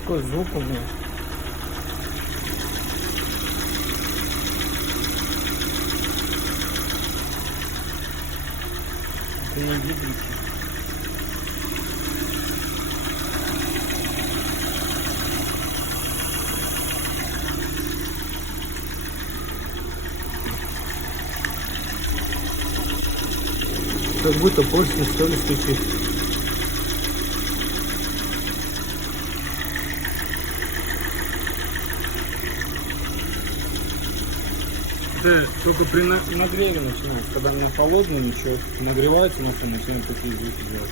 такой звук у меня. Это не гидрики. Как будто поршень, что ли, стучит. Да, только при нагреве начинается. Когда у меня холодный, ничего, нагревается машина, начинает такие звуки делать.